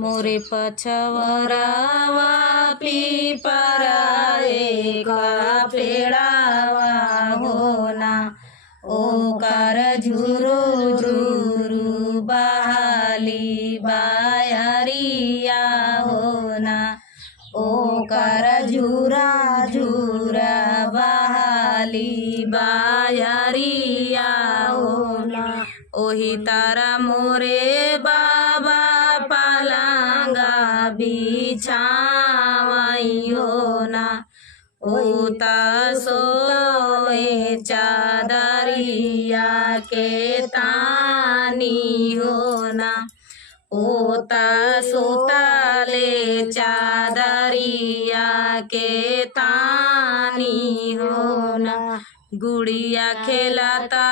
मोरे पछवरावा पीपराए का पेड़ावा होना ओकर झुरु झुरु बहाली बायरिया होना ओकर झुरा झुरा बहाली बायरिया होना ओही तारा मोरे बाबा पलंगा बिछावाई होना ओता सोए चादरिया के तानी होना ओता सुतले चादरिया के तानी होना गुड़िया खेलता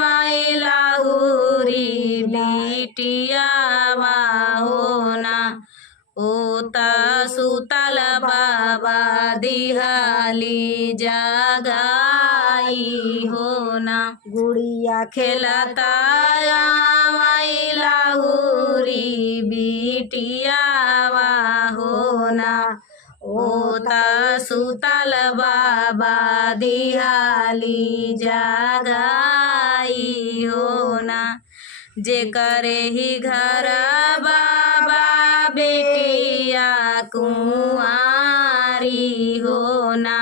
माई लाहुरी बिटियावा होना ओता सुतल बाबा दिहाली जगाई होना गुड़िया खेलता माई लाहुरी बिटियावा होना ओता सुतल बाबा दिहाली जगाई होना जे करे ही घर बाबा बेटिया कुंवारी होना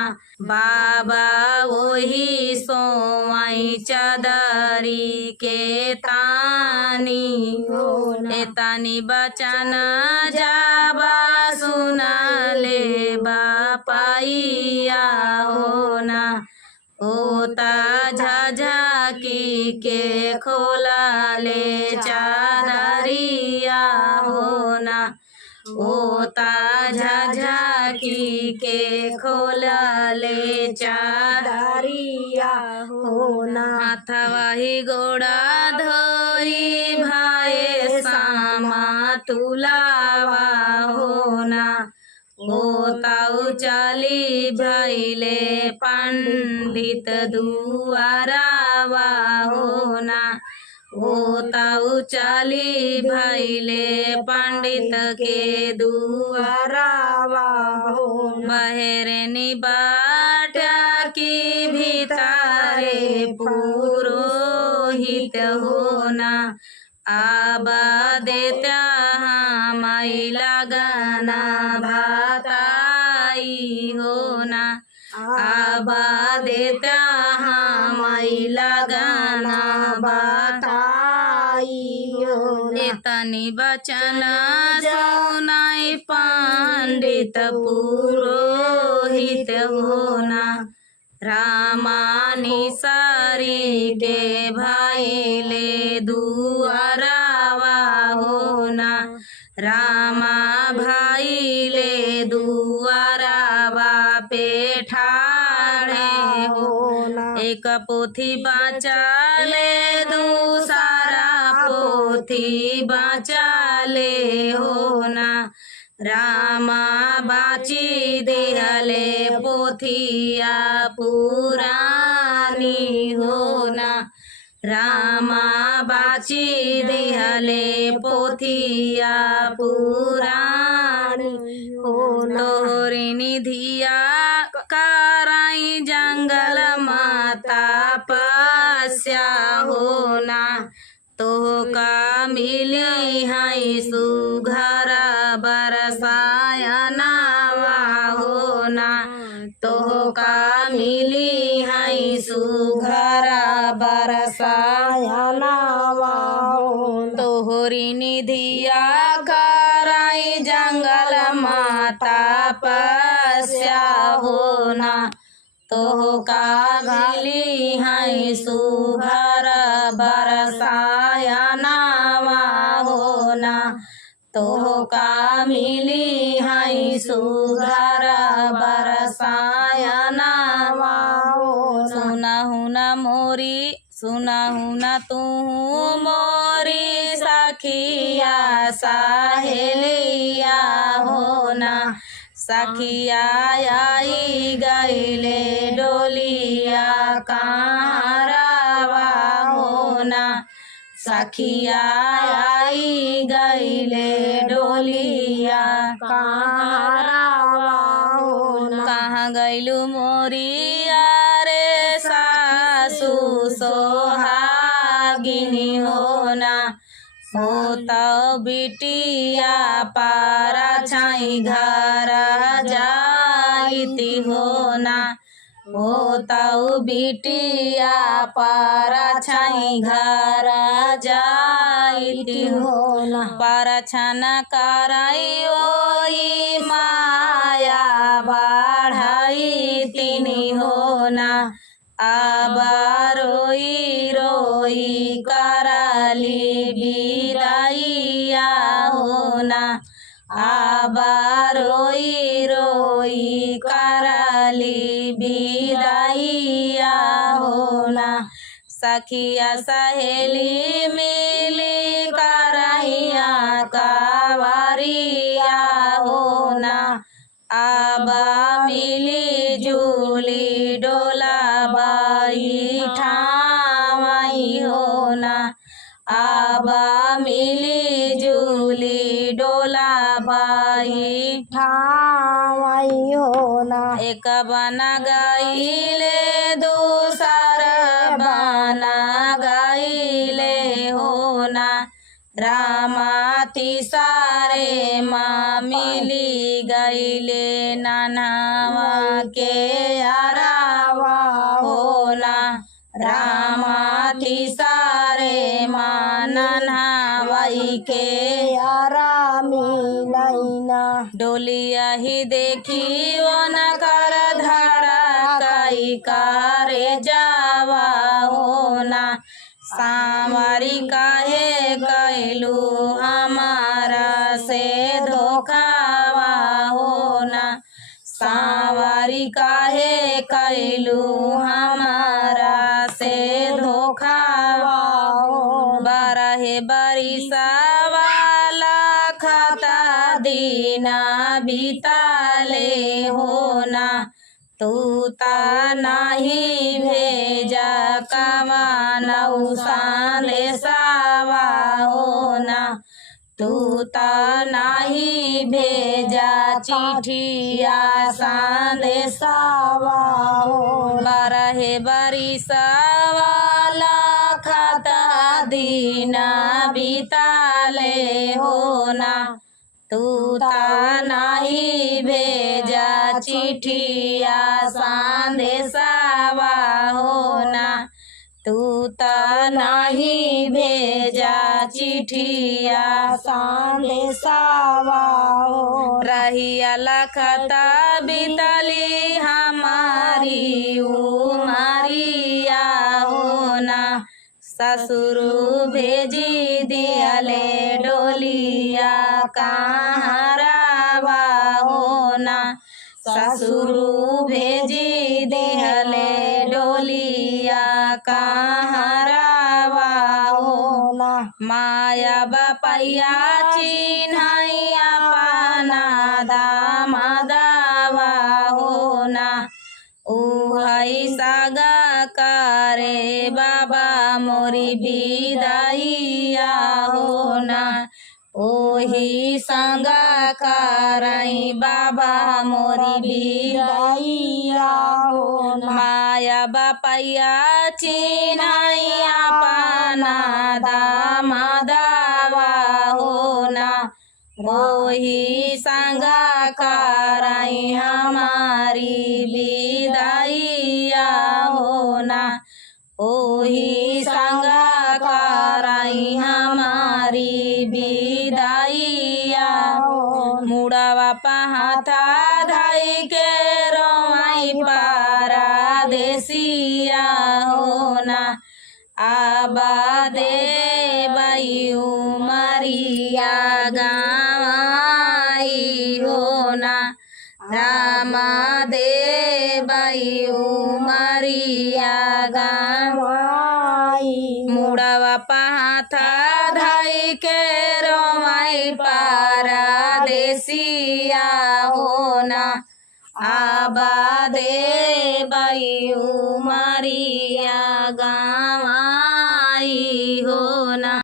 बाबा वही सोवाई चादरी के तानी होना तानी बचन जाबा सुना ले बापाइया होना ओता झझकी के खोला ले चादरिया होना ओता झझकी के खोला ले चादरिया होना हाथवा ही गोड़ा धोई भाई सामा तुलावा होना ओताऊ चली भैले पंडित दुआरावा होना ओताऊ चली भैले पंडित के दुआरावा हो बहरनी बाटा की भीतारे पुरोहित होना आबा देता माई लगना भाताई होना आबा देता माई लगना भाताई होना तनी बचन सुनाई पंडित पुरोहित होना रामानी सारी के भाई ले दुआरावा होना रामा भाई ले दुआरावा पे ठाणे होना एक पोथी बाचा ले दूसरा पोथी बाचा ले होना रामा बाची देहले पोथिया पुरानी होना रामा बाची देहले पोथिया पुरानी होना तोहरी निधिया कराई जंगल माता पस्या होना तो का मिली है सुघर बरसायनावा होना तो का मिली है सुघर बरसायनावा तोहरी निधिया कराई जंगल माता पस्या होना तो का मिली है सुघर बरसायनावा होना तो का मिली है सुघर बरसायनावा सुनाहु न मोरी सुनाहु न तू मोरी सखिया सहेलिया होना सखिया आई गईले डोलिया कारावा होना सखिया आई गईले डोलिया कहाँ गईलू मोरिया रे सासू सोहागिनी होना हो तो बिटिया पारा छाई घर जाईती होना हो तो बिटिया पारा छाई घर जाईती होना पारा छाना कराई ओई माया बढ़ाई तिनी होना आबा रोई रोई कराली बिदाइया होना आबा रोई रोई कराली बिदाइया होना सखिया सहेली मिली करहिया कावरिया होना आबा मिली जुली डोला बाई ठावाई होना आबा मिली जुली डोला बाई ठावाई होना एक बना गईले दूसर बना गईले होना रामा तिसारे माँ मिली गईले ननवा के अरावा होना रामा तिसारे माँ नन्हावाई के अरा मिलैना डोलिया ही देखी वन कर धड़ा कई कारे जावा होना सांवारी काहे कैलू हमारा से धोखावा होना सांवारी काहे कैलू हमारा से धोखावा बारहे बरिसा वाला खाता दीना बीताले होना तू ता नाही भेजा कमानऊ साले सावा होना तू ता नाही भेजा चिठिया संदेशावा हो बारहे बरिसा वाला खाता दीना बीताले होना तू ता नाही भेजा चिठिया संदेशावा होना तू ता नाही भेजा चिठिया संदेशावा हो रहिया लखता बीतली हमारी उमरिया होना ससुरु भेजी दियाले डोलिया कहारावा होना ससुरु भेजी दियाले डोलिया कहारावा होना माया बापैया चिन्हैया पाना दामदावा होना उहई सागा करे बाबा मोरी बिदाइया होना ओही संगा करई बाबा मोरी बिदाइया होना माया बापैया चिन्हैया पाना दामदावा होना ओही संगा करई हमारी बिदाइया होना ओही संगा करई हमारी बिदाइया मुड़ावा पहाथा धाई के रोई पारा देसिया होना आबा दे बई उमरिया गाई होना रामा दे बई उमरिया गाई मुड़ावा पहाथा धाई के रोई पारा देसिया होना आबा दे बई उमरिया गाई हो ना।